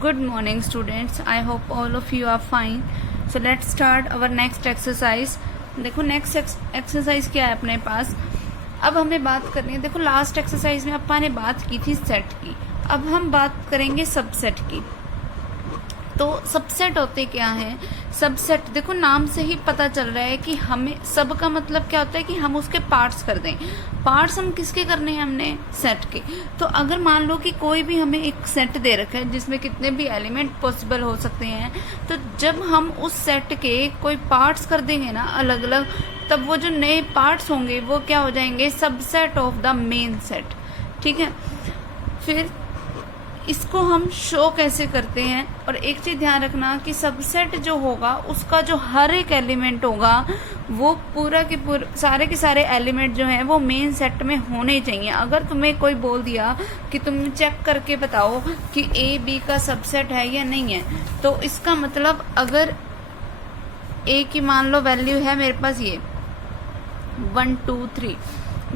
Good morning students. I hope all of you are fine. So let's start our next exercise. देखो next exercise क्या है अपने पास. अब हमें बात करनी है. देखो लास्ट एक्सरसाइज में अपन ने बात की थी सेट की. अब हम बात करेंगे सबसेट की. तो सबसेट होते क्या है. सबसेट देखो नाम से ही पता चल रहा है कि हमें सब का मतलब क्या होता है कि हम उसके पार्ट्स कर दें. पार्ट्स हम किसके करने हैं हमने सेट के. तो अगर मान लो कि कोई भी हमें एक सेट दे रखा है जिसमें कितने भी एलिमेंट पॉसिबल हो सकते हैं, तो जब हम उस सेट के कोई पार्ट्स कर देंगे ना अलग अलग, तब वो जो नए पार्ट्स होंगे वो क्या हो जाएंगे, subset of the main set. ठीक है. फिर इसको हम शो कैसे करते हैं. और एक चीज ध्यान रखना कि सबसेट जो होगा उसका जो हर एक एलिमेंट होगा वो पूरा के पूरा सारे के सारे एलिमेंट जो हैं वो मेन सेट में होने चाहिए. अगर तुम्हें कोई बोल दिया कि तुम चेक करके बताओ कि ए बी का सबसेट है या नहीं है, तो इसका मतलब अगर ए की मान लो वैल्यू है मेरे पास ये 1 2 3,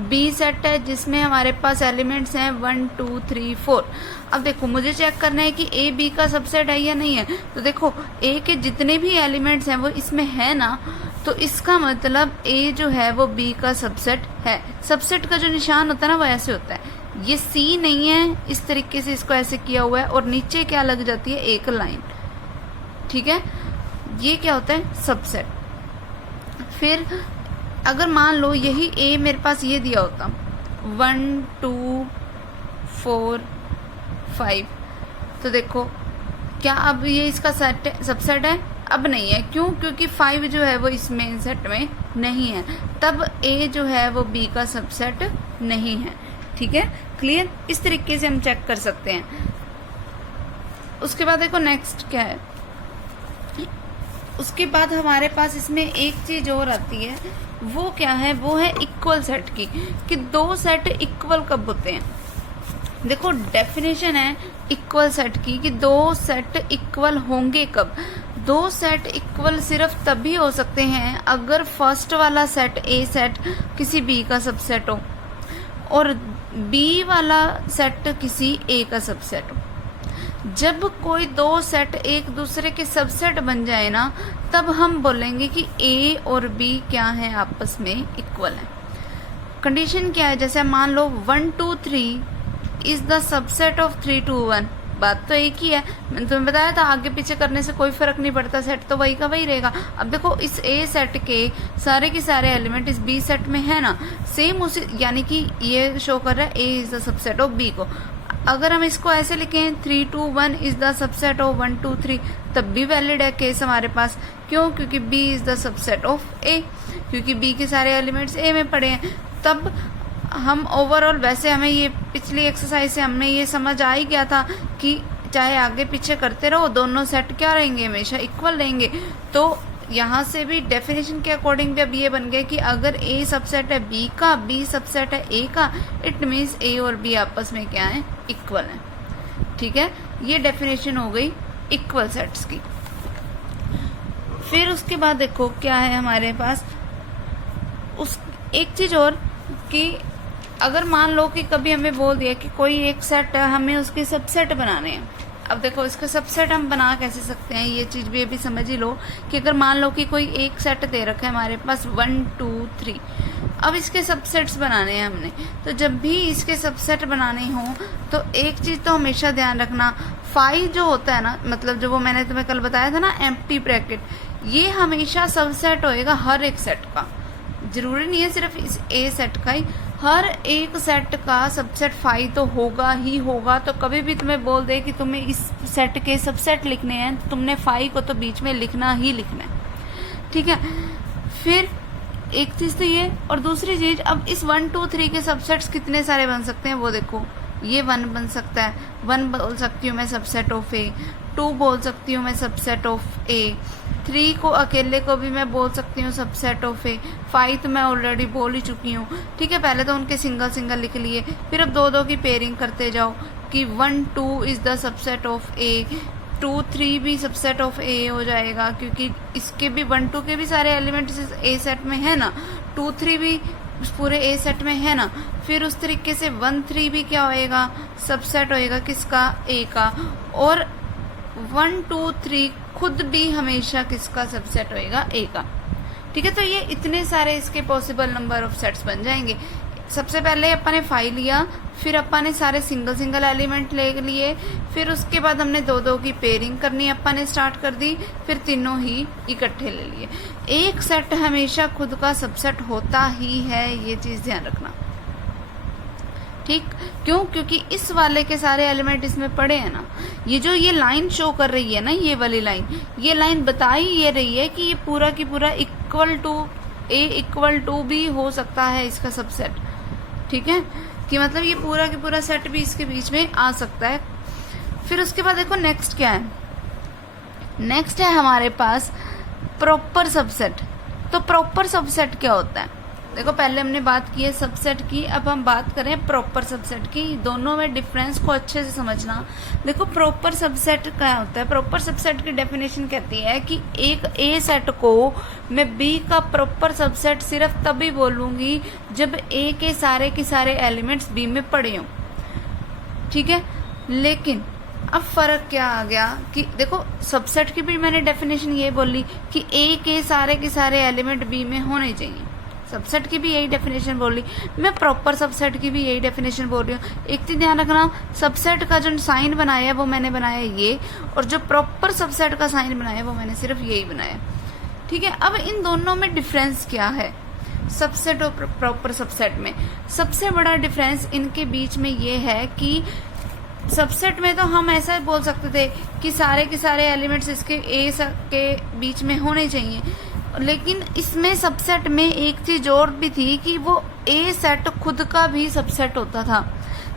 बी सेट है जिसमें हमारे पास एलिमेंट्स हैं 1 2 3 4. अब देखो मुझे चेक करना है कि ए बी का सबसेट है या नहीं है. तो देखो ए के जितने भी एलिमेंट्स हैं वो इसमें है ना, तो इसका मतलब ए जो है वो बी का सबसेट है. सबसेट का जो निशान होता है ना वो ऐसे होता है. ये सी नहीं है, इस तरीके से इसको ऐसे किया हुआ है और नीचे क्या लग जाती है एक लाइन. ठीक है. ये क्या होता है सबसेट. फिर अगर मान लो यही ए मेरे पास ये दिया होता 1 2 4 5, तो देखो क्या अब ये इसका सबसेट है. अब नहीं है. क्यों? क्योंकि 5 जो है वो इस मेन सेट में नहीं है. तब ए जो है वो बी का सबसेट नहीं है. ठीक है. क्लियर. इस तरीके से हम चेक कर सकते हैं. उसके बाद देखो नेक्स्ट क्या है. उसके बाद हमारे पास इसमें एक चीज और आती है. वो क्या है, वो है इक्वल सेट की. कि दो सेट इक्वल कब होते हैं. देखो डेफिनेशन है इक्वल सेट की कि दो सेट इक्वल होंगे कब. दो सेट इक्वल सिर्फ तभी हो सकते हैं अगर फर्स्ट वाला सेट ए सेट किसी बी का सबसेट हो और बी वाला सेट किसी ए का सबसेट हो. जब कोई दो सेट एक दूसरे के सबसेट बन जाए ना, तब हम बोलेंगे कि ए और बी क्या है, आपस में इक्वल है. कंडीशन क्या है, जैसे मान लो 1 2 3 इज द सबसेट ऑफ 3 2 1. बात तो एक ही है. मैंने तुम्हें बताया था आगे पीछे करने से कोई फर्क नहीं पड़ता, सेट तो वही का वही रहेगा. अब देखो इस ए सेट के सारे एलिमेंट इस बी सेट में है ना, सेम उसी, यानी कि ये शो कर रहा है A is the subset of B को. अगर हम इसको ऐसे लिखें 3 2 1 इज द सबसेट ऑफ 1 2 3, तब भी वैलिड है केस हमारे पास. क्यों? क्योंकि B is the subset of A, क्योंकि B के सारे एलिमेंट्स A में पड़े हैं. तब हम ओवरऑल, वैसे हमें ये पिछली एक्सरसाइज से हमें ये समझ आ ही गया था कि चाहे आगे पीछे करते रहो दोनों सेट क्या रहेंगे, हमेशा इक्वल रहेंगे. तो यहाँ से भी डेफिनेशन के अकॉर्डिंग भी अब ये बन गया कि अगर A सबसेट है B का, B सबसेट है A का, इट मीन्स A और B आपस में क्या है, इक्वल है. ठीक है. ये डेफिनेशन हो गई इक्वल सेट्स की. फिर उसके बाद देखो क्या है हमारे पास. उस एक चीज और कि अगर मान लो कि कभी हमें बोल दिया कि कोई एक सेट है, हमें उसके सबसेट बनाने हैं. अब देखो इसके सबसेट हम बना कैसे सकते हैं, ये चीज भी अभी समझ ही लो. कि अगर मान लो कि कोई एक सेट दे रखा है हमारे पास 1 2 3, अब इसके सबसेट्स बनाने हैं हमने. तो जब भी इसके सबसेट बनाने हो तो एक चीज तो हमेशा ध्यान रखना, 5 जो होता है ना, मतलब जो वो मैंने तुम्हें कल बताया था ना एम्प्टी ब्रैकेट, ये हमेशा सबसेट होएगा हर एक सेट का. जरूरी नहीं है सिर्फ इस ए सेट का ही, हर एक सेट का सबसेट 5 तो होगा ही होगा. तो कभी भी तुम्हें बोल दे कि तुम्हें इस सेट के सबसेट लिखने हैं, तो तुमने 5 को तो बीच में लिखना ही लिखना है. ठीक है. फिर एक चीज तो ये, और दूसरी चीज, अब इस 1 2 3 के सबसेट्स कितने सारे बन सकते हैं वो देखो. ये 1 बन सकता है, 1 बोल सकती हूँ मैं सबसेट ऑफ ए, 2 बोल सकती हूँ मैं सबसेट ऑफ ए, 3 को अकेले को भी मैं बोल सकती हूँ सबसेट ऑफ ए, 5 तो मैं ऑलरेडी बोल ही चुकी हूँ. ठीक है. पहले तो उनके सिंगल सिंगल लिख लिए, फिर अब दो दो की पेयरिंग करते जाओ कि 1 2 इज द सबसेट ऑफ ए, 2 3 भी सबसेट ऑफ ए हो जाएगा क्योंकि इसके भी 1 2 के भी सारे एलिमेंट्स ए सेट में है ना, 2 3 भी पूरे ए सेट में है ना. फिर उस तरीके से 1 3 भी क्या होएगा, सबसेट होएगा किसका, ए का. और 1 2 3 खुद भी हमेशा किसका सबसेट होएगा, ए का। ठीक है, तो ये इतने सारे इसके पॉसिबल नंबर ऑफ सेट्स बन जाएंगे। सबसे पहले अपन ने 5 लिया, फिर अपन ने सारे सिंगल सिंगल एलिमेंट ले लिए, फिर उसके बाद हमने 2-2 की पेयरिंग करनी अपन ने स्टार्ट कर दी, फिर तीनों ही इकट्ठे ले लिए। एक सेट हमेशा खुद का सबसेट होता ही है, ये चीज ध्यान रखना। ठीक, क्यों? क्योंकि इस वाले के सारे एलिमेंट इसमें पड़े हैं ना। ये जो ये लाइन शो कर रही है ना, ये वाली लाइन, ये लाइन बता ही ये रही है कि ये पूरा की पूरा equal to A equal to भी हो सकता है इसका सबसेट। ठीक है, कि मतलब ये पूरा की पूरा सेट भी इसके बीच में आ सकता है। फिर उसके बाद देखो नेक्स्ट क्या है, नेक्स्ट है हमारे पास प्रॉपर सबसेट। तो प्रॉपर सबसेट क्या होता है? देखो पहले हमने बात की है सबसेट की, अब हम बात करें प्रॉपर सबसेट की। दोनों में डिफरेंस को अच्छे से समझना। देखो प्रॉपर सबसेट क्या होता है? प्रॉपर सबसेट की डेफिनेशन कहती है कि एक ए सेट को मैं बी का प्रॉपर सबसेट सिर्फ तभी बोलूंगी जब ए के सारे एलिमेंट्स बी में पड़े हों। ठीक है, लेकिन अब फर्क क्या आ गया कि देखो सबसेट की भी मैंने डेफिनेशन ये बोली कि ए के सारे एलिमेंट बी में होने चाहिए। सबसेट की भी यही डेफिनेशन बोल रही, मैं प्रॉपर सबसेट की भी यही डेफिनेशन बोल रही हूँ। एक चीज ध्यान रखना, सबसेट का जो साइन बनाया है वो मैंने बनाया ये, और जो प्रॉपर सबसेट का साइन बनाया है वो मैंने सिर्फ यही बनाया। ठीक है, अब इन दोनों में डिफरेंस क्या है सबसेट और प्रॉपर सबसेट में? सबसे बड़ा डिफरेंस इनके बीच में ये है कि सबसेट में तो हम ऐसा बोल सकते थे कि सारे के सारे एलिमेंट्स इसके ए के बीच में होने चाहिए, लेकिन इसमें सबसेट में एक चीज और भी थी कि वो ए सेट खुद का भी सबसेट होता था।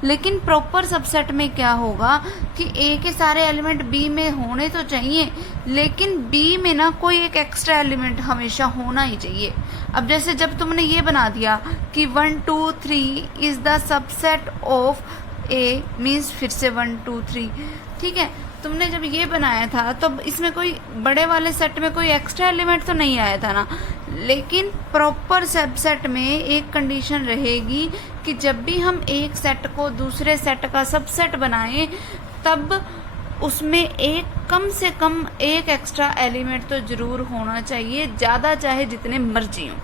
लेकिन प्रॉपर सबसेट में क्या होगा कि ए के सारे एलिमेंट बी में होने तो चाहिए, लेकिन बी में ना कोई एक एक्स्ट्रा एलिमेंट हमेशा होना ही चाहिए। अब जैसे जब तुमने ये बना दिया कि 1 2 3 is the subset of A, means फिर से 1 2 3, ठीक है, तुमने जब ये बनाया था तो इसमें कोई बड़े वाले सेट में कोई एक्स्ट्रा एलिमेंट तो नहीं आया था ना। लेकिन प्रॉपर सबसेट में एक कंडीशन रहेगी कि जब भी हम एक सेट को दूसरे सेट का सबसेट बनाएं तब उसमें एक कम से कम एक एक्स्ट्रा एलिमेंट तो जरूर होना चाहिए, ज्यादा चाहे जितने मर्जी हो।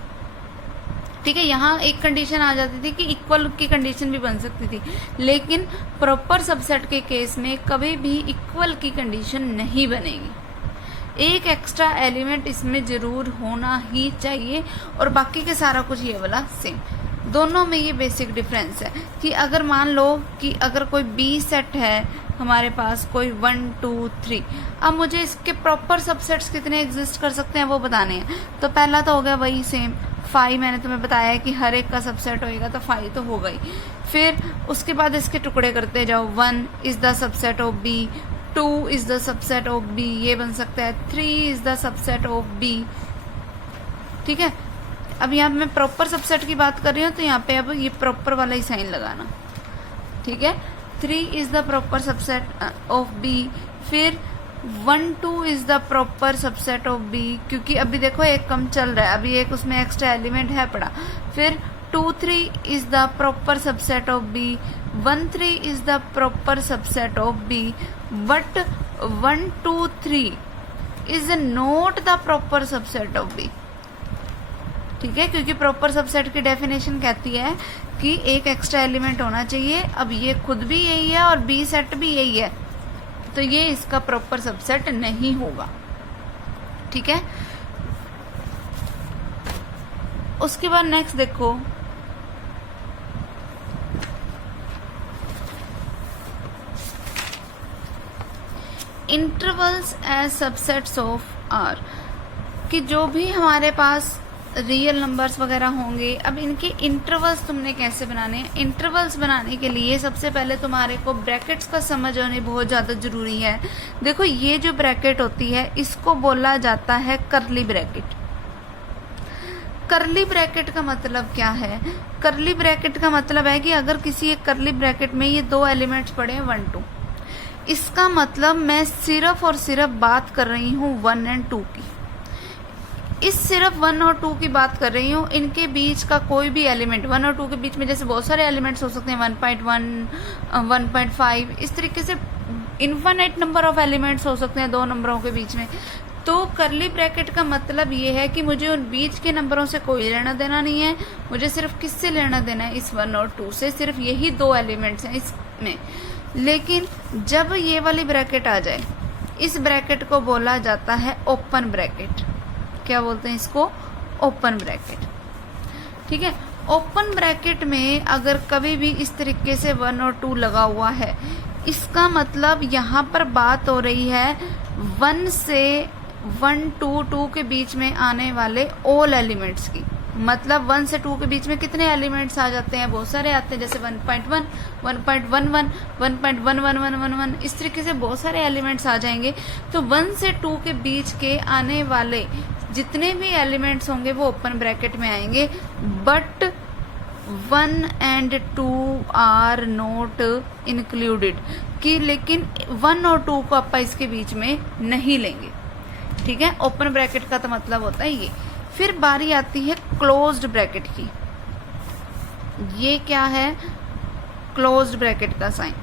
ठीक है, यहाँ एक कंडीशन आ जाती थी कि इक्वल की कंडीशन भी बन सकती थी, लेकिन प्रॉपर सबसेट के केस में कभी भी इक्वल की कंडीशन नहीं बनेगी। एक एक्स्ट्रा एलिमेंट इसमें जरूर होना ही चाहिए, और बाकी के सारा कुछ ये वाला सेम। दोनों में ये बेसिक डिफरेंस है कि अगर मान लो कि अगर कोई बी सेट है हमारे पास, कोई 1 2 3, अब मुझे इसके प्रॉपर सबसेट्स कितने एग्जिस्ट कर सकते हैं वो बताने हैं। तो पहला तो हो गया वही सेम 5, मैंने तुम्हें बताया है कि हर एक का सबसेट होएगा तो 5 तो हो गई। फिर उसके बाद इसके टुकड़े करते जाओ, 1 is the subset of B, 2 is the subset of B, ये बन सकता है 3 is the subset of B. ठीक है, अब यहाँ मैं प्रॉपर सबसेट की बात कर रही हूँ तो यहाँ पे अब ये प्रॉपर वाला ही साइन लगाना। ठीक है, 3 is the proper subset of B, फिर 1 2 is the proper subset of B, क्योंकि अभी देखो एक कम चल रहा है, अभी एक उसमें एक्स्ट्रा एलिमेंट है पड़ा। फिर 2 3 is the proper subset of B, 1 3 is the proper subset of B, but 1 2 3 is not the proper subset of B. ठीक है, क्योंकि प्रॉपर सबसेट की डेफिनेशन कहती है कि एक एक्स्ट्रा एलिमेंट होना चाहिए। अब ये खुद भी यही है और बी सेट भी यही है, तो ये इसका प्रॉपर सबसेट नहीं होगा। ठीक है, उसके बाद नेक्स्ट देखो, intervals as subsets of R, कि जो भी हमारे पास रियल नंबर्स वगैरह होंगे, अब इनके इंटरवल्स तुमने कैसे बनाने हैं? इंटरवल्स बनाने के लिए सबसे पहले तुम्हारे को ब्रैकेट्स का समझ होने बहुत ज़्यादा ज़रूरी है। देखो ये जो ब्रैकेट होती है इसको बोला जाता है करली ब्रैकेट। करली ब्रैकेट का मतलब क्या है? करली ब्रैकेट का मतलब है कि अगर किसी एक करली ब्रैकेट में ये 2 एलिमेंट्स पड़े हैं 1 2, इसका मतलब मैं सिर्फ और सिर्फ बात कर रही हूँ 1 और 2 की। इस सिर्फ 1 और 2 की बात कर रही हूँ, इनके बीच का कोई भी एलिमेंट, 1 और 2 के बीच में जैसे बहुत सारे एलिमेंट्स हो सकते हैं, 1.1 1.5, इस तरीके से इन्फिनिट नंबर ऑफ एलिमेंट्स हो सकते हैं दो नंबरों के बीच में। तो करली ब्रैकेट का मतलब ये है कि मुझे उन बीच के नंबरों से कोई लेना देना नहीं है, मुझे सिर्फ किससे लेना देना है, इस 1 और 2 से। सिर्फ यही दो एलिमेंट्स हैं इसमें। लेकिन जब ये वाली ब्रैकेट आ जाए, इस ब्रैकेट को बोला जाता है ओपन ब्रैकेट। क्या बोलते हैं इसको? Open bracket. ठीक है, ओपन ब्रैकेट में अगर कभी भी इस तरीके से 1 और 2 लगा हुआ है, इसका मतलब यहाँ पर बात हो रही है 1 से 1 2 2 के बीच में आने वाले ऑल एलिमेंट्स की। मतलब 1 से 2 के बीच में कितने एलिमेंट्स आ जाते हैं? बहुत सारे आते हैं, जैसे 1.1, 1.11, 1.11111, इस तरीके से बहुत सारे एलिमेंट्स आ जाएंगे। तो 1 से 2 के बीच के आने वाले जितने भी एलिमेंट्स होंगे वो ओपन ब्रैकेट में आएंगे। But 1 and 2 are not included, कि लेकिन 1 और 2 को आप इसके बीच में नहीं लेंगे। ठीक है, ओपन ब्रैकेट का तो मतलब होता है ये। फिर बारी आती है क्लोज्ड ब्रैकेट की। ये क्या है? क्लोज्ड ब्रैकेट का साइन।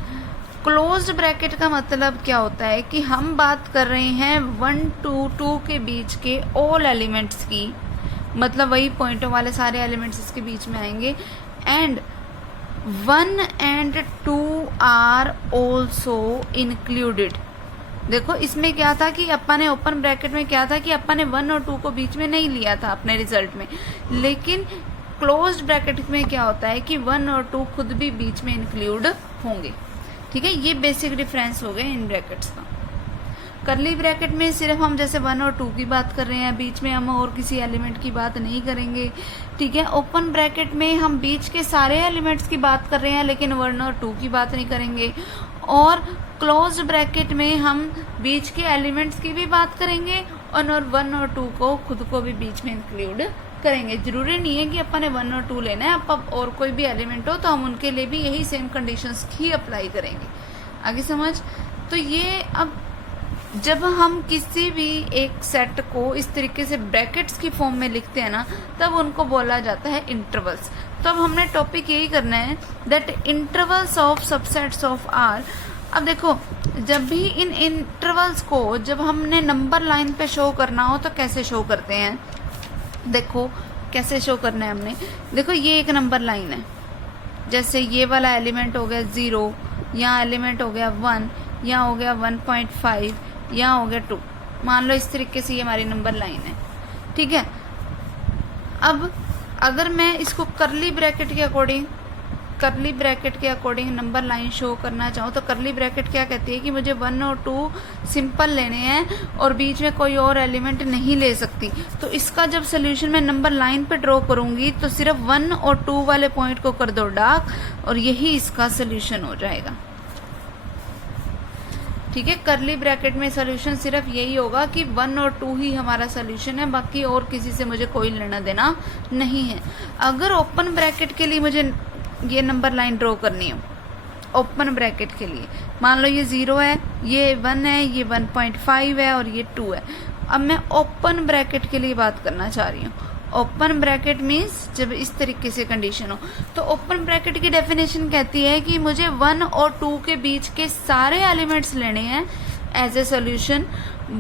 क्लोज्ड ब्रैकेट का मतलब क्या होता है कि हम बात कर रहे हैं 1 2 2 के बीच के ऑल एलिमेंट्स की, मतलब वही पॉइंटों वाले सारे एलिमेंट्स इसके बीच में आएंगे। And 1 and 2 are also included. देखो इसमें क्या था कि अपन ने ओपन ब्रैकेट में क्या था कि अपन ने 1 और 2 को बीच में नहीं लिया था अपने रिजल्ट में। लेकिन क्लोज्ड ब्रैकेट में क्या होता है कि 1 और 2 खुद भी बीच में इंक्लूड होंगे। ठीक है, ये बेसिक डिफरेंस हो गए इन ब्रैकेट्स का। करली ब्रैकेट में सिर्फ हम जैसे 1 और 2 की बात कर रहे हैं, बीच में हम और किसी एलिमेंट की बात नहीं करेंगे। ठीक है, ओपन ब्रैकेट में हम बीच के सारे एलिमेंट्स की बात कर रहे हैं लेकिन 1 और 2 की बात नहीं करेंगे। और क्लोज्ड ब्रैकेट में हम बीच के एलिमेंट्स की भी बात करेंगे और 1 और 2 को खुद को भी बीच में इंक्लूड करेंगे। जरूरी नहीं है कि अपन ने 1 और 2 लेना है, अब और कोई भी एलिमेंट हो तो हम उनके लिए भी यही सेम कंडीशंस ही अप्लाई करेंगे। आगे समझ? तो ये अब जब हम किसी भी एक सेट को इस तरीके से ब्रैकेट्स की फॉर्म में लिखते हैं ना, तब उनको बोला जाता है इंटरवल्स। तो अब हमने टॉपिक यही करना है that intervals of subsets of R. अब देखो, जब भी इन इंटरवल्स को जब हमने नंबर लाइन पे शो करना हो तो कैसे शो करते हैं? देखो कैसे शो करना है हमने। देखो ये एक नंबर लाइन है, जैसे ये वाला एलिमेंट हो गया 0, यहाँ एलिमेंट हो गया 1, यहाँ हो गया 1.5, यहाँ हो गया 2। मान लो इस तरीके से ये हमारी नंबर लाइन है। ठीक है, अब अगर मैं इसको करली ब्रैकेट के अकॉर्डिंग नंबर लाइन शो करना चाहूँ तो करली ब्रैकेट क्या कहती है कि मुझे 1 और 2 सिंपल लेने हैं और बीच में कोई और एलिमेंट नहीं ले सकती। तो इसका जब सोल्यूशन मैं नंबर लाइन पे ड्रॉ करूंगी तो सिर्फ 1 और 2 वाले पॉइंट को कर दो डार्क और यही इसका सोल्यूशन हो जाएगा। ठीक है, करली ब्रैकेट में सोल्यूशन सिर्फ यही होगा कि 1 और 2 ही हमारा सोल्यूशन है, बाकी और किसी से मुझे कोई लेना देना नहीं है। अगर ओपन ब्रैकेट के लिए मुझे ये नंबर लाइन ड्रॉ करनी हो, ओपन ब्रैकेट के लिए मान लो ये 0 है, ये 1 है, ये 1.5 है और ये 2 है। अब मैं ओपन ब्रैकेट के लिए बात करना चाह रही हूँ। ओपन ब्रैकेट मीन्स जब इस तरीके से कंडीशन हो, तो ओपन ब्रैकेट की डेफिनेशन कहती है कि मुझे 1 और 2 के बीच के सारे एलिमेंट्स लेने हैं एज ए सोल्यूशन,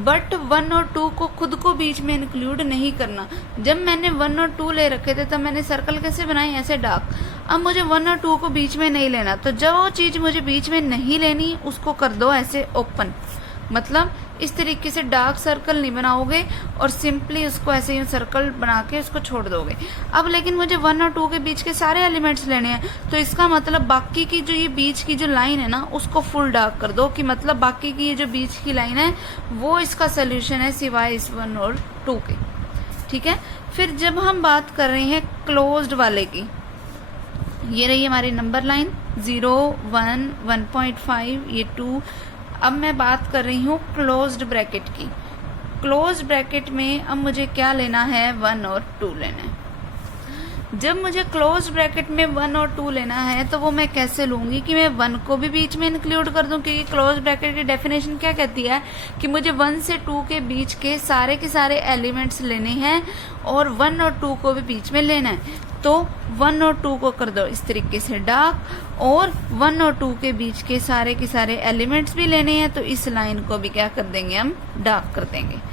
बट 1 और 2 को खुद को बीच में इंक्लूड नहीं करना। जब मैंने 1 और 2 ले रखे थे तब मैंने सर्कल कैसे बनाई? ऐसे डार्क। अब मुझे 1 और 2 को बीच में नहीं लेना, तो जब वो चीज मुझे बीच में नहीं लेनी उसको कर दो ऐसे ओपन। मतलब इस तरीके से डार्क सर्कल नहीं बनाओगे और सिंपली उसको ऐसे ही सर्कल बना के उसको छोड़ दोगे। अब लेकिन मुझे 1 और 2 के बीच के सारे एलिमेंट्स लेने हैं, तो इसका मतलब बाकी की जो ये बीच की जो लाइन है ना उसको फुल डार्क कर दो, कि मतलब बाकी की ये जो बीच की लाइन है वो इसका सोल्यूशन है सिवाय इस 1 और 2 के। ठीक है, फिर जब हम बात कर रहे हैं क्लोज्ड वाले की, ये रही हमारी नंबर लाइन 0 1 1.5 ये 2। अब मैं बात कर रही हूँ क्लोज्ड ब्रैकेट की। क्लोज्ड ब्रैकेट में अब मुझे क्या लेना है? 1 और 2 लेना है। जब मुझे क्लोज्ड ब्रैकेट में 1 और 2 लेना है तो वो मैं कैसे लूंगी कि मैं 1 को भी बीच में इंक्लूड कर दूं, क्योंकि क्लोज्ड ब्रैकेट की डेफिनेशन क्या कहती है कि मुझे 1 से 2 के बीच के सारे एलिमेंट्स लेने हैं और 1 और 2 को भी बीच में लेना है। तो 1 और 2 को कर दो इस तरीके से डार्क, और 1 और 2 के बीच के सारे एलिमेंट्स भी लेने हैं, तो इस लाइन को भी क्या कर देंगे, हम डार्क कर देंगे।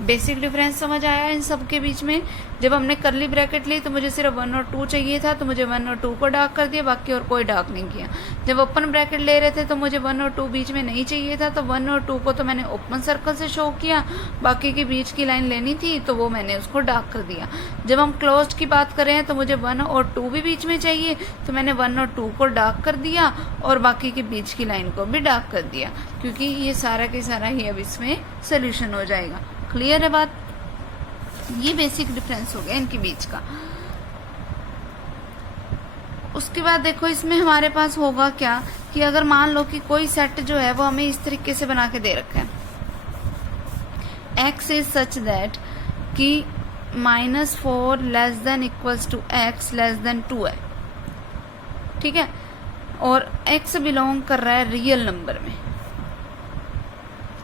बेसिक डिफरेंस समझ आया इन सब के बीच में। जब हमने करली ब्रैकेट ली तो मुझे सिर्फ 1 और 2 चाहिए था, तो मुझे 1 और 2 को डार्क कर दिया, बाकी और कोई डार्क नहीं किया। जब ओपन ब्रैकेट ले रहे थे तो मुझे 1 और 2 बीच में नहीं चाहिए था, तो 1 और 2 को तो मैंने ओपन सर्कल से शो किया, बाकी के बीच की लाइन लेनी थी तो वो मैंने उसको डार्क कर दिया। जब हम क्लोज्ड की बात कर रहे हैं तो मुझे 1 और 2 भी बीच में चाहिए, तो मैंने 1 और 2 को डार्क कर दिया और बाकी के बीच की लाइन को भी डार्क कर दिया, क्योंकि ये सारा के सारा ही अब इसमें सोल्यूशन हो जाएगा। क्लियर है बात? ये बेसिक डिफरेंस हो गया इनके बीच का। उसके बाद देखो इसमें हमारे पास होगा क्या कि अगर मान लो कि कोई सेट जो है वो हमें इस तरीके से बना के दे रखा है, x इज सच दैट कि -4 less than equals to x less than 2 है, ठीक है, और x बिलोंग कर रहा है रियल नंबर में।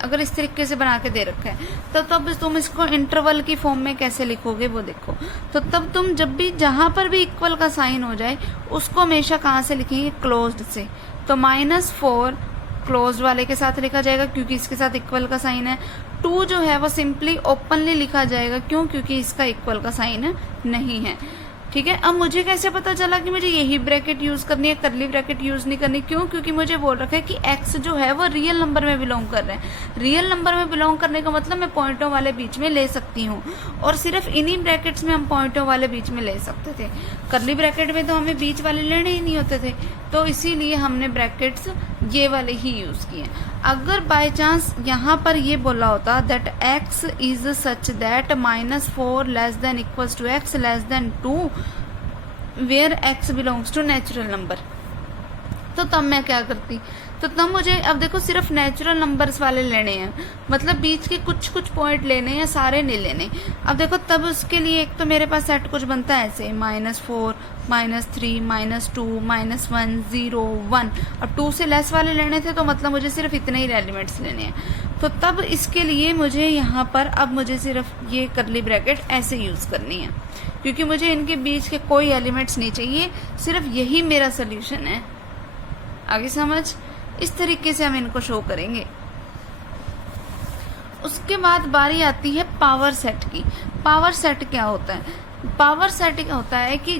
अगर इस तरीके से बना के दे रखा है तो तब तुम इसको इंटरवल की फॉर्म में कैसे लिखोगे वो देखो। तो तब तुम जब भी जहां पर भी इक्वल का साइन हो जाए उसको हमेशा कहां से लिखेंगे, क्लोज्ड से। तो -4 क्लोज्ड वाले के साथ लिखा जाएगा क्योंकि इसके साथ इक्वल का साइन है। 2 जो है वो सिंपली ओपनली लिखा जाएगा, क्यों? क्योंकि इसका इक्वल का साइन नहीं है, ठीक है। अब मुझे कैसे पता चला कि मुझे यही ब्रैकेट यूज करनी है, करली ब्रैकेट यूज नहीं करनी? क्यों? क्योंकि मुझे बोल रखा है कि x जो है वो रियल नंबर में बिलोंग कर रहा है। रियल नंबर में बिलोंग करने का मतलब मैं पॉइंटों वाले बीच में ले सकती हूँ, और सिर्फ इन्हीं ब्रैकेट्स में हम पॉइंटों वाले बीच में ले सकते थे। करली ब्रैकेट में तो हमें बीच वाले लेने ही नहीं होते थे, तो इसीलिए हमने ब्रैकेट्स ये वाले ही यूज किए। अगर बाय चांस यहाँ पर ये बोला होता that x is such that -4 less than equals to x less than 2 where x belongs to natural number, तो तब मैं क्या करती? तो तब मुझे अब देखो सिर्फ नेचुरल नंबर्स वाले लेने हैं, मतलब बीच के कुछ कुछ पॉइंट लेने हैं, सारे नहीं लेने। अब देखो तब उसके लिए एक तो मेरे पास सेट कुछ बनता है ऐसे -4 -3 -2 -1 0 1। अब 2 से लेस वाले लेने थे तो मतलब मुझे सिर्फ इतने ही एलिमेंट्स लेने हैं। तो तब इसके लिए मुझे यहाँ पर अब मुझे सिर्फ ये करली ब्रैकेट ऐसे यूज करनी है, क्योंकि मुझे इनके बीच के कोई एलिमेंट्स नहीं चाहिए, सिर्फ यही मेरा सोल्यूशन है। आगे समझ? इस तरीके से हम इनको शो करेंगे। उसके बाद बारी आती है पावर सेट की। पावर सेट क्या होता है? पावर सेट क्या होता है कि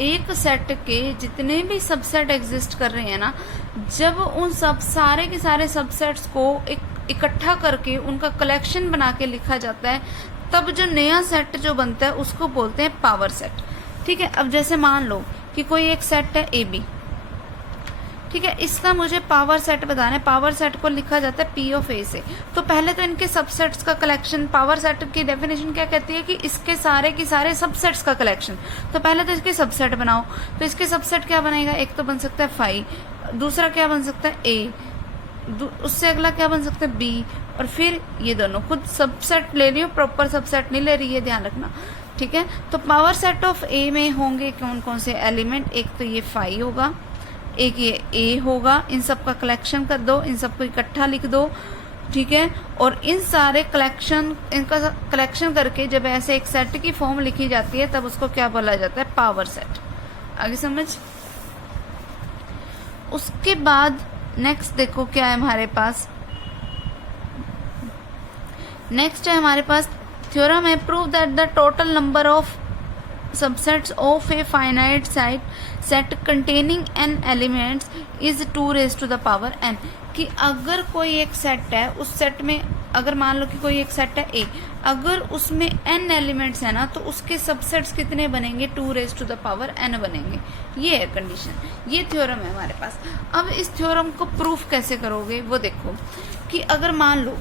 एक सेट के जितने भी सबसेट एग्जिस्ट कर रहे हैं ना, जब उन सब सारे के सारे सबसेट्स को इकट्ठा करके उनका कलेक्शन बना के लिखा जाता है, तब जो नया सेट जो बनता है उसको बोलते हैं पावर सेट, ठीक है। अब जैसे मान लो कि कोई एक सेट है AB, ठीक है, इसका मुझे पावर सेट बताना है। पावर सेट को लिखा जाता है P ऑफ A से। तो पहले तो इनके सबसेट्स का कलेक्शन, पावर सेट की डेफिनेशन क्या कहती है कि इसके सारे के सारे सबसेट्स का कलेक्शन। तो पहले तो इसके सबसेट बनाओ। तो इसके सबसेट क्या बनेगा? एक तो बन सकता है 5, दूसरा क्या बन सकता है A, उससे अगला क्या बन सकता है B, और फिर ये दोनों। खुद सबसेट ले रही हूँ, प्रॉपर सबसेट नहीं ले रही है, ध्यान रखना, ठीक है। तो पावर सेट ऑफ A में होंगे कौन कौन से एलिमेंट? एक तो ये 5 होगा, एक ये A होगा, इन सब का कलेक्शन कर दो, इन सबको इकट्ठा लिख दो, ठीक है। और इन सारे इनका कलेक्शन करके जब ऐसे एक सेट की फॉर्म लिखी जाती है तब उसको क्या बोला जाता है? Power set. आगे समझ? उसके बाद नेक्स्ट देखो क्या है हमारे पास। नेक्स्ट है हमारे पास थ्योरम है, prove that the total number of subsets of a finite set containing n elements is 2 raised to the power n। कि अगर कोई एक सेट है, उस सेट में अगर मान लो कि कोई एक सेट है A, अगर उसमें n एलिमेंट्स है ना, तो उसके सबसेट्स कितने बनेंगे? 2 raised to the power n बनेंगे। ये है कंडीशन, ये थ्योरम है हमारे पास। अब इस थ्योरम को प्रूफ कैसे करोगे वो देखो। कि अगर मान लो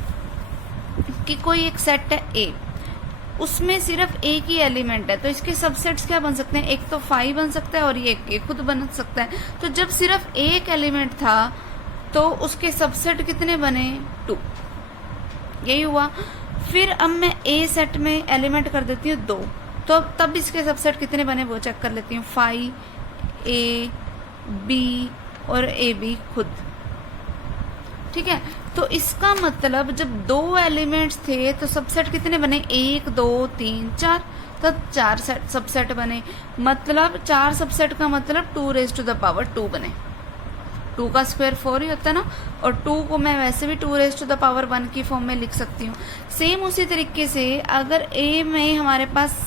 कि कोई एक सेट है A, उसमें सिर्फ एक ही एलिमेंट है, तो इसके सबसेट्स क्या बन सकते हैं? एक तो 5 बन सकता है और ये खुद बन सकता है। तो जब सिर्फ एक एलिमेंट था तो उसके सबसेट कितने बने? 2। यही हुआ। फिर अब मैं A सेट में एलिमेंट कर देती हूँ 2, तो तब इसके सबसेट कितने बने वो चेक कर लेती हूँ। 5 A B और AB खुद, ठीक है। तो इसका मतलब जब 2 एलिमेंट्स थे तो सबसेट कितने बने? 1 2 3 4। तो 4 सबसेट बने, मतलब 4 सबसेट का मतलब 2 बने। 2 का स्क्वायर 4 ही होता है ना, और 2 को मैं वैसे भी 2 1 की फॉर्म में लिख सकती हूँ। सेम उसी तरीके से अगर ए में हमारे पास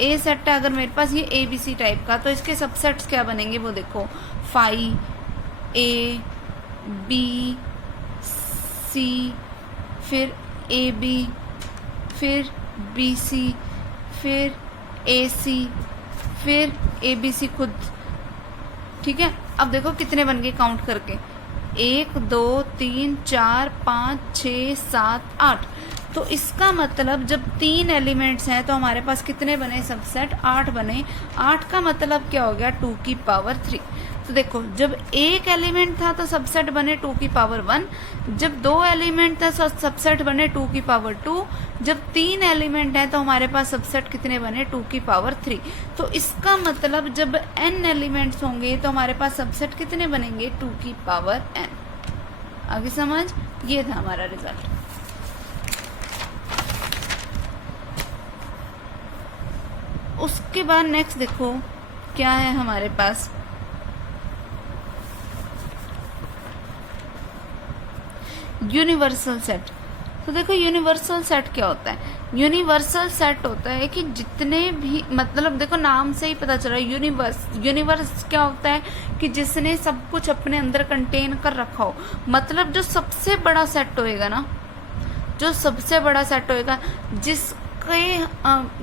ए सेट है, अगर मेरे पास ये ABC टाइप का, तो इसके सबसेट्स क्या बनेंगे वो देखो, 5 A B C, फिर AB, फिर BC, फिर AC, फिर ABC खुद। ठीक है, अब देखो कितने बन गए काउंट करके, 1 2 3 4 5 6 7 8। तो इसका मतलब जब 3 एलिमेंट्स हैं तो हमारे पास कितने बने सबसेट, 8 बने। 8 का मतलब क्या हो गया, 2 की पावर 3। तो देखो जब एक एलिमेंट था तो सबसेट बने 2 की पावर 1, जब 2 एलिमेंट था तो सबसेट बने 2 की पावर 2, जब 3 एलिमेंट है तो हमारे पास सबसेट कितने बने, 2 की पावर 3। तो इसका मतलब जब n एलिमेंट्स होंगे तो हमारे पास सबसेट कितने बनेंगे, 2 की पावर n। आगे समझ, ये था हमारा रिजल्ट। उसके बाद नेक्स्ट देखो क्या है हमारे पास, यूनिवर्सल सेट। तो देखो यूनिवर्सल सेट क्या होता है, यूनिवर्सल सेट होता है कि जितने भी, मतलब देखो नाम से ही पता चल रहा है, यूनिवर्स क्या होता है कि जिसने सब कुछ अपने अंदर कंटेन कर रखा हो। मतलब जो सबसे बड़ा सेट होएगा ना, जो सबसे बड़ा सेट होएगा, जिसके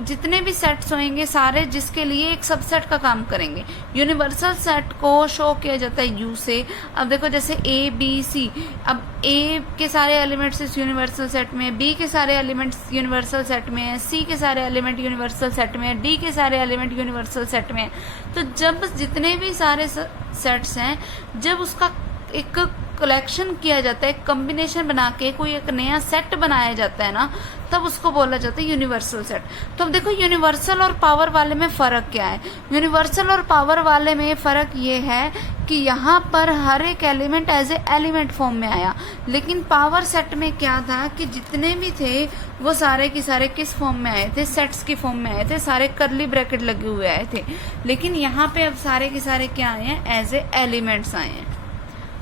जितने भी सेट्स होंगे सारे जिसके लिए एक सबसेट का काम करेंगे। यूनिवर्सल सेट को शो किया जाता है यू से। अब देखो जैसे ए बी सी, अब ए के सारे एलिमेंट्स इस यूनिवर्सल सेट में, बी के सारे एलिमेंट्स यूनिवर्सल सेट में है, सी के सारे एलिमेंट यूनिवर्सल सेट में है, डी के सारे एलिमेंट यूनिवर्सल सेट में है। तो जब जितने भी सारे सेट्स हैं, जब उसका एक कलेक्शन किया जाता है, कॉम्बिनेशन बना के कोई एक नया सेट बनाया जाता है ना, तब उसको बोला जाता है यूनिवर्सल सेट। तो अब देखो यूनिवर्सल और पावर वाले में फ़र्क क्या है। यूनिवर्सल और पावर वाले में फ़र्क ये है कि यहाँ पर हर एक element as a element form में आया, लेकिन पावर सेट में क्या था कि जितने भी थे वो सारे के सारे किस फॉर्म में आए थे, सेट्स की फॉर्म में आए थे, सारे करली ब्रैकेट लगे हुए आए थे। लेकिन यहाँ पे अब सारे के सारे क्या आए हैं, एज ए एलिमेंट्स आए हैं।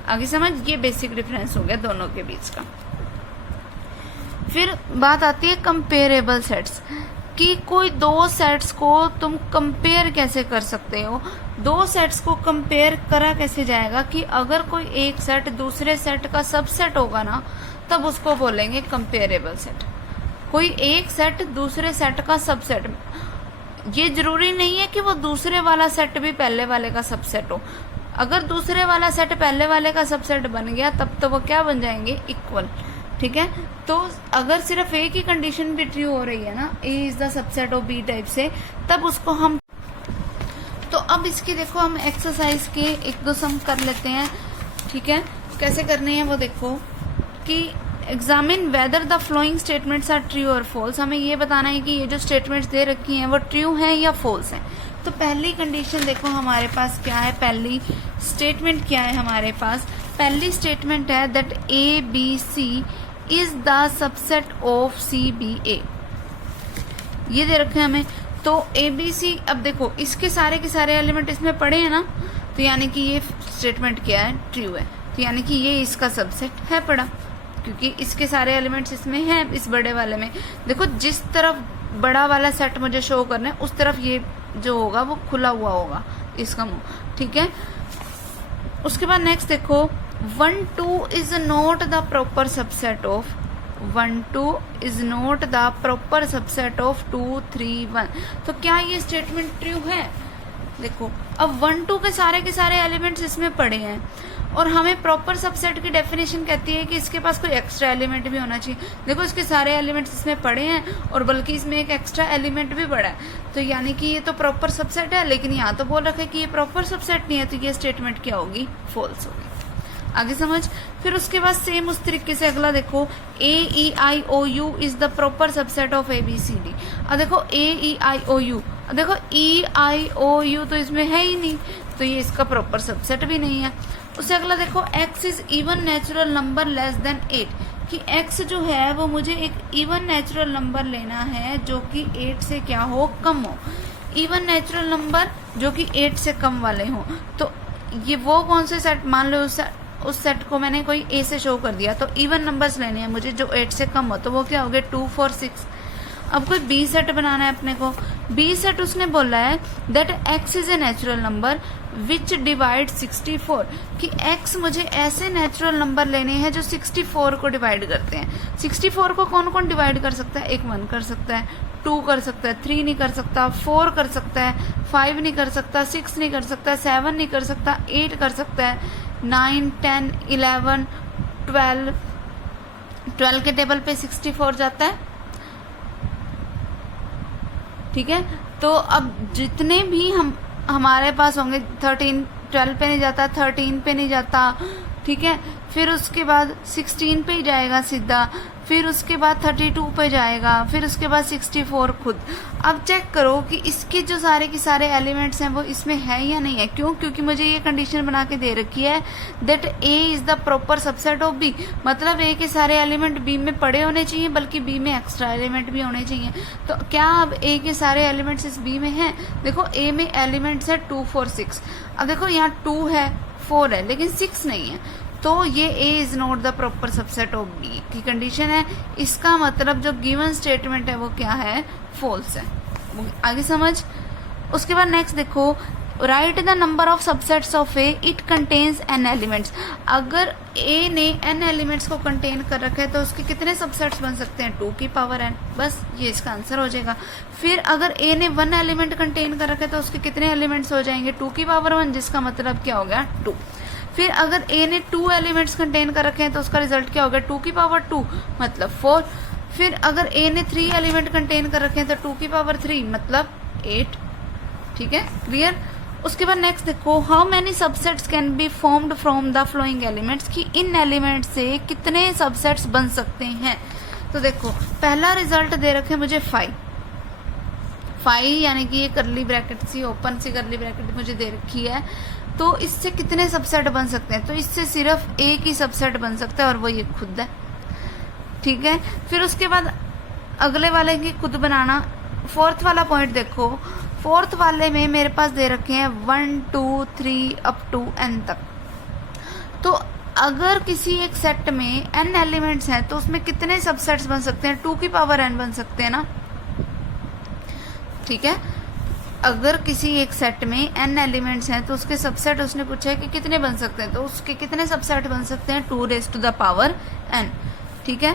आगे समझ, ये बेसिक डिफरेंस हो गया दोनों के बीच का। फिर बात आती है कंपेरेबल सेट्स, कि कोई दो सेट्स को तुम कंपेयर कैसे कर सकते हो। दो सेट्स को कंपेयर करा कैसे जाएगा कि अगर कोई एक सेट दूसरे सेट का सबसेट होगा ना, तब उसको बोलेंगे कंपेरेबल सेट। कोई एक सेट दूसरे सेट का सबसेट, ये जरूरी नहीं है कि वो दूसरे वाला सेट भी पहले वाले का सबसेट हो। अगर दूसरे वाला सेट पहले वाले का सबसेट बन गया तब तो वो क्या बन जाएंगे, इक्वल। ठीक है, तो अगर सिर्फ ए की कंडीशन भी ट्रू हो रही है ना, A is the subset of B type से, तब उसको हम, तो अब इसकी देखो हम एक्सरसाइज के एक दो सम कर लेते हैं। ठीक है, कैसे करने हैं वो देखो, कि examine whether the following statements are true और फॉल्स। हमें ये बताना है कि ये जो स्टेटमेंट्स दे रखी हैं वो ट्रू हैं या फॉल्स हैं। तो पहली कंडीशन देखो हमारे पास क्या है, पहली स्टेटमेंट क्या है हमारे पास, पहली स्टेटमेंट है that A B C is the subset of C B A. ये दे रखे हैं हमें, तो ए बी सी, अब देखो इसके सारे के सारे एलिमेंट इसमें पड़े हैं ना, तो यानी कि ये स्टेटमेंट क्या है, ट्रू है। तो यानी कि ये इसका सबसेट है पड़ा, क्योंकि इसके सारे एलिमेंट्स इसमें हैं, इस बड़े वाले में। देखो जिस तरफ बड़ा वाला सेट मुझे शो करना है उस तरफ ये जो होगा वो खुला हुआ होगा इसका मुंह। ठीक है, उसके बाद नेक्स्ट देखो, 1 2 is not the proper subset of, 1 2 is not the proper subset of 2 3 1। तो क्या ये स्टेटमेंट ट्रू है। देखो अब 1 2 के सारे एलिमेंट्स इसमें पड़े हैं, और हमें प्रॉपर सबसेट की डेफिनेशन कहती है कि इसके पास कोई एक्स्ट्रा एलिमेंट भी होना चाहिए। देखो इसके सारे एलिमेंट्स इसमें पड़े हैं, और बल्कि इसमें एक एक्स्ट्रा एलिमेंट भी पड़ा है, तो यानी कि ये तो प्रॉपर सबसेट है। लेकिन यहाँ तो बोल रखा है कि ये प्रॉपर सबसेट नहीं है, तो ये स्टेटमेंट क्या होगी, फॉल्स होगी। आगे समझ। फिर उसके बाद सेम उस तरीके से अगला देखो, A E I O U is the proper subset of A B C D. अब देखो A E I O you, अब देखो ई आई ओ यू तो इसमें है ही नहीं, तो ये इसका प्रॉपर सबसेट भी नहीं है। उससे अगला देखो, x is even natural number less than 8। कि x जो है वो मुझे एक इवन नेचुरल नंबर लेना है जो कि 8 से क्या हो, कम हो। इवन नेचुरल नंबर जो कि 8 से कम वाले हो। तो ये वो कौन से सेट, मान लो उस सेट को मैंने कोई ए से शो कर दिया, तो इवन नंबर्स लेने हैं मुझे जो 8 से कम हो, तो वो क्या हो गए 2 4 6। अब कोई बी सेट बनाना है अपने को। बी सेट उसने बोला है that x is a natural number which divide 64, कि x मुझे ऐसे नेचुरल नंबर लेने हैं जो 64 को डिवाइड करते हैं। 64 को कौन कौन डिवाइड कर सकता है, एक 1 कर सकता है, 2 कर सकता है, 3 नहीं कर सकता, 4 कर सकता है, 5 नहीं कर सकता, 6 नहीं कर सकता, 7 नहीं कर सकता, 8 कर सकता है, 9 10 11 12। 12 के टेबल पे 64 जाता है, ठीक है। तो अब जितने भी हमारे पास होंगे, 13 12 पे नहीं जाता, 13 पे नहीं जाता, ठीक है। फिर उसके बाद 16 पे ही जाएगा सीधा, फिर उसके बाद 32 पे जाएगा, फिर उसके बाद 64 खुद। अब चेक करो कि इसके जो सारे के सारे एलिमेंट्स हैं वो इसमें है या नहीं है। क्यों? क्योंकि मुझे ये कंडीशन बना के दे रखी है that A is the proper subset of B. मतलब ए के सारे एलिमेंट बी में पड़े होने चाहिए, बल्कि बी में एक्स्ट्रा एलिमेंट भी होने चाहिए। तो क्या अब ए के सारे एलिमेंट्स इस बी में हैं? देखो ए में एलिमेंट्स है 2 4 6। अब देखो यहाँ 2 है, 4 है, लेकिन 6 नहीं है, तो ये A is not the proper subset of B की कंडीशन है। इसका मतलब जो गिवन स्टेटमेंट है वो क्या है, फॉल्स है। आगे समझ। उसके बाद नेक्स्ट देखो, write the number of subsets of A, it contains n elements. अगर A ने n एलिमेंट्स को कंटेन कर रखा है तो उसके कितने सबसेट्स बन सकते हैं, 2 की पावर n। बस ये इसका आंसर हो जाएगा। फिर अगर A ने 1 एलिमेंट कंटेन कर रखा है तो उसके कितने एलिमेंट्स हो जाएंगे, 2 की पावर 1, जिसका मतलब क्या हो गया 2। फिर अगर A ने 2 एलिमेंट्स कंटेन कर रखे हैं तो उसका रिजल्ट क्या होगा, 2 की पावर 2 मतलब 4। फिर अगर A ने 3 एलिमेंट कंटेन कर रखे हैं तो 2 की पावर 3 मतलब 8। ठीक है, क्लियर। उसके बाद नेक्स्ट देखो, how many subsets can be formed from the flowing elements, कि इन एलिमेंट्स से कितने सबसेट्स बन सकते हैं। तो देखो पहला रिजल्ट दे रखे मुझे 5 यानी कि ये करली ब्रैकेट सी, ओपन सी करली ब्रैकेट मुझे दे रखी है। तो इससे कितने सबसेट बन सकते हैं, तो इससे सिर्फ एक ही सबसेट बन सकता है और वो ये खुद है। ठीक है, फिर उसके बाद अगले वाले की खुद बनाना। फोर्थ वाला पॉइंट देखो, फोर्थ वाले में मेरे पास दे रखे हैं 1 2 3 अप टू n तक। तो अगर किसी एक सेट में n एलिमेंट्स हैं तो उसमें कितने सबसेट्स बन सकते हैं, 2 की पावर n बन सकते हैं ना। ठीक है, अगर किसी एक सेट में n एलिमेंट्स हैं तो उसके सबसेट उसने पूछा है कि कितने बन सकते हैं, तो उसके कितने सबसेट बन सकते हैं, 2 raised to the power n। ठीक है,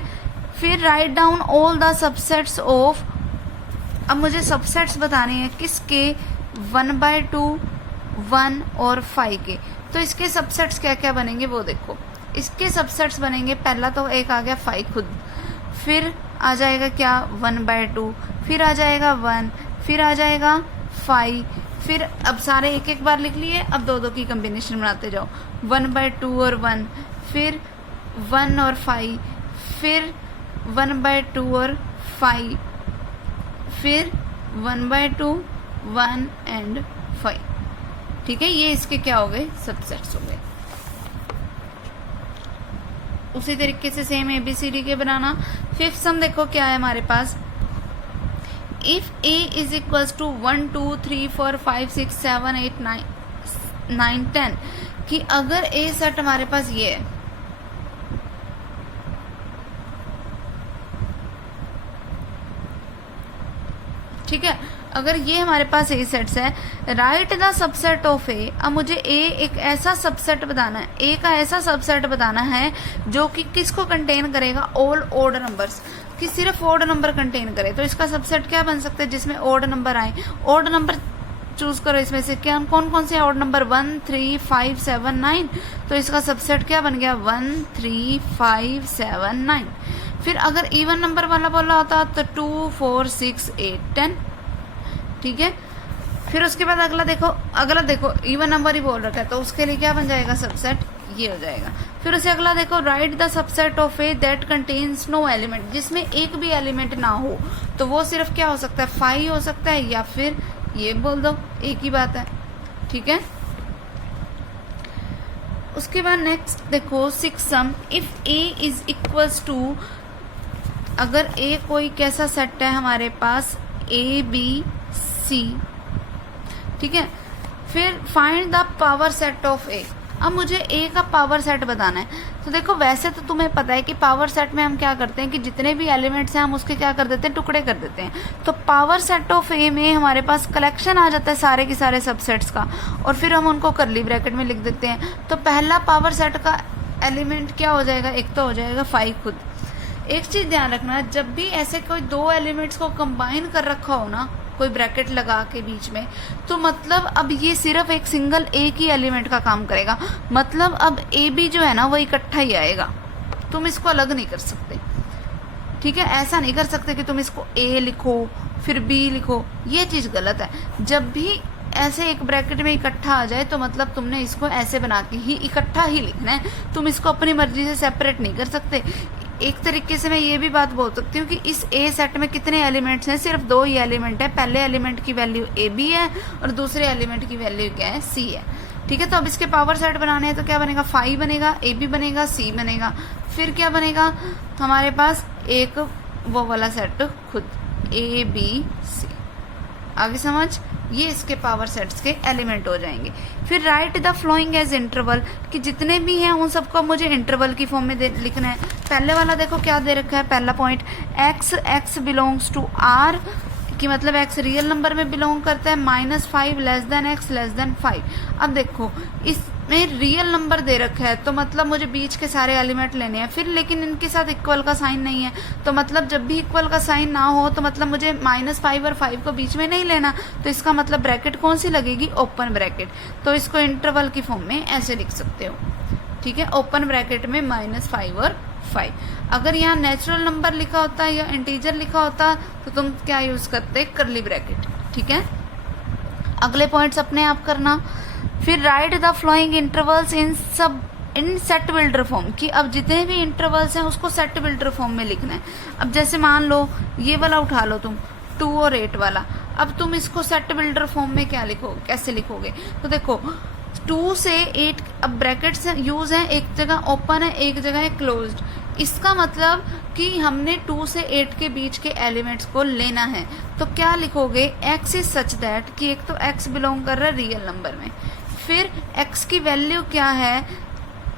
फिर write down all the subsets of, अब मुझे सबसेट्स बताने हैं किसके, 1/2 1 और 5 के। तो इसके सबसेट्स क्या क्या बनेंगे वो देखो। इसके सबसेट्स बनेंगे, पहला तो एक आ गया 5 खुद, फिर आ जाएगा क्या 1/2, फिर आ जाएगा 1, फिर आ जाएगा 5, फिर अब सारे एक एक बार लिख लिए, अब 2 2 की कॉम्बिनेशन बनाते जाओ, 1/2 और 1, फिर 1 और 5, फिर 1/2 और 5, फिर 1/2 1 एंड 5। ठीक है, ये इसके क्या हो गए, सबसेट्स हो गए। उसी तरीके से सेम ABCD के बनाना। फिफ्थ सम देखो क्या है हमारे पास, if A is equals to 1 2 3 4 5 6 7 8 9 10, कि अगर A सेट हमारे पास ये है, ठीक है, अगर ये हमारे पास A सेट्स है, right the subset of A। अब मुझे A एक ऐसा सबसेट बताना है, A का ऐसा सबसेट बताना है जो कि किसको कंटेन करेगा, ऑल ओड नंबर्स, कि सिर्फ ओड नंबर कंटेन करे। तो इसका सबसेट क्या बन सकता है, जिसमें ओड नंबर आए। ओड नंबर चूज करो, इसमें से क्या कौन कौन से ओड नंबर, 1 3 5 7 9। तो इसका सबसेट क्या बन गया, 1 3 5 7 9। फिर अगर इवन नंबर वाला बोला होता तो 2 4 6 8 10। ठीक है, फिर उसके बाद अगला देखो इवन नंबर ही बोल रखा है, तो उसके लिए क्या बन जाएगा सबसेट, ये हो जाएगा। फिर उसे अगला देखो, write the subset of A that contains no element, जिसमें एक भी एलिमेंट ना हो। तो वो सिर्फ क्या हो सकता है, 5 हो सकता है, या फिर ये बोल दो, एक ही बात है। ठीक है, उसके बाद नेक्स्ट देखो 6 sum, if A is equals to, अगर ए कोई कैसा सेट है हमारे पास ए बी सी, ठीक है। फिर find the power set of A. अब मुझे ए का पावर सेट बताना है। तो देखो वैसे तो तुम्हें पता है कि पावर सेट में हम क्या करते हैं कि जितने भी एलिमेंट्स हैं हम उसके क्या कर देते हैं, टुकड़े कर देते हैं। तो पावर सेट ऑफ ए में हमारे पास कलेक्शन आ जाता है सारे के सारे सबसेट्स का, और फिर हम उनको करली ब्रैकेट में लिख देते हैं। तो पहला पावर सेट का एलिमेंट क्या हो जाएगा, एक तो हो जाएगा 5 खुद। एक चीज ध्यान रखना, जब भी ऐसे कोई दो एलिमेंट्स को कंबाइन कर रखा हो ना, कोई ब्रैकेट लगा के बीच में, तो मतलब अब ये सिर्फ एक सिंगल एक ही एलिमेंट का काम करेगा। मतलब अब ए बी जो है ना वो इकट्ठा ही आएगा, तुम इसको अलग नहीं कर सकते, ठीक है। ऐसा नहीं कर सकते कि तुम इसको ए लिखो फिर बी लिखो, ये चीज गलत है। जब भी ऐसे एक ब्रैकेट में इकट्ठा आ जाए तो मतलब तुमने इसको ऐसे बना के ही इकट्ठा ही लिखना है, तुम इसको अपनी मर्जी से सेपरेट नहीं कर सकते। एक तरीके से मैं ये भी बात बोल सकती हूँ कि इस ए सेट में कितने एलिमेंट्स हैं, सिर्फ 2 ही एलिमेंट है। पहले एलिमेंट की वैल्यू ए बी है और दूसरे एलिमेंट की वैल्यू क्या है, सी है, ठीक है। तो अब इसके पावर सेट बनाने हैं तो क्या बनेगा, 5 बनेगा, ए बी बनेगा, सी बनेगा, फिर क्या बनेगा हमारे पास एक वो वाला सेट खुद ए बी सी। आगे समझ, ये इसके पावर सेट्स के एलिमेंट हो जाएंगे। फिर write the following as interval, कि जितने भी हैं उन सबको मुझे इंटरवल की फॉर्म में लिखना है। पहले वाला देखो क्या दे रखा है, पहला point x belongs to r, कि मतलब x रियल नंबर में बिलोंग करता है, -5 less than x less than 5। अब देखो इसमें रियल नंबर दे रखा है तो मतलब मुझे बीच के सारे एलिमेंट लेने हैं, फिर लेकिन इनके साथ इक्वल का साइन नहीं है, तो मतलब जब भी इक्वल का साइन ना हो तो मतलब मुझे -5 और 5 को बीच में नहीं लेना। तो इसका मतलब ब्रैकेट कौन सी लगेगी, ओपन ब्रैकेट। तो इसको इंटरवल की फॉर्म में ऐसे लिख सकते हो, ठीक है, ओपन ब्रैकेट में -5 और 5। अगर यहाँ नेचुरल नंबर लिखा होता या इंटीजर लिखा होता तो तुम क्या यूज करते, करली ब्रैकेट, ठीक है। अगले पॉइंट्स अपने आप करना। फिर write the flowing intervals in set builder form, कि अब जितने भी इंटरवल्स हैं उसको सेट बिल्डर फॉर्म में लिखना है। अब जैसे मान लो ये वाला उठा लो तुम 2 और 8 वाला, अब तुम इसको सेट बिल्डर फॉर्म में क्या लिखोगे, कैसे लिखोगे, तो देखो 2 से 8, अब ब्रैकेट्स यूज है, एक जगह ओपन है एक जगह है क्लोज्ड। इसका मतलब कि हमने 2 से 8 के बीच के एलिमेंट्स को लेना है। तो क्या लिखोगे, x इज सच दैट, कि एक तो x बिलोंग कर रहा है रियल नंबर में, फिर x की वैल्यू क्या है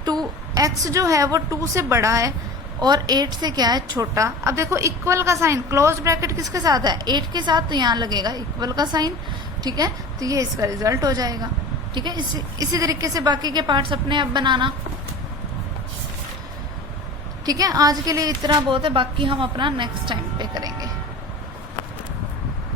2, x जो है वो 2 से बड़ा है और 8 से क्या है छोटा। अब देखो इक्वल का साइन, क्लोज ब्रैकेट किसके साथ है, 8 के साथ, तो यहाँ लगेगा इक्वल का साइन, ठीक है। तो ये इसका रिजल्ट हो जाएगा, ठीक है। इसी तरीके से बाकी के पार्ट्स अपने आप बनाना, ठीक है। आज के लिए इतना बहुत है, बाकी हम अपना नेक्स्ट टाइम पे करेंगे।